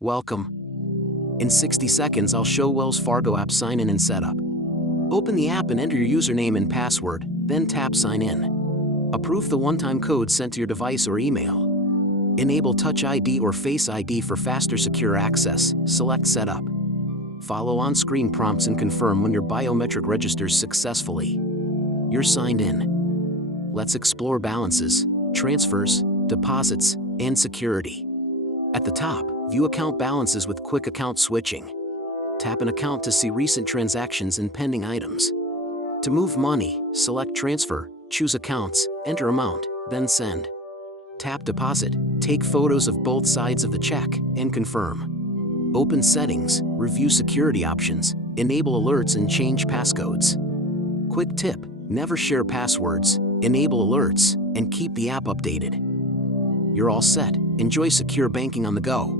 Welcome. In 60 seconds, I'll show Wells Fargo app sign in and setup. Open the app and enter your username and password, then tap Sign In. Approve the one-time code sent to your device or email. Enable Touch ID or Face ID for faster secure access. Select Setup. Follow on-screen prompts and confirm when your biometric registers successfully. You're signed in. Let's explore balances, transfers, deposits, and security. At the top, view account balances with quick account switching. Tap an account to see recent transactions and pending items. To move money, select Transfer, choose Accounts, enter amount, then Send. Tap Deposit, take photos of both sides of the check, and confirm. Open Settings, review security options, enable alerts and change passcodes. Quick tip, never share passwords, enable alerts, and keep the app updated. You're all set. Enjoy secure banking on the go.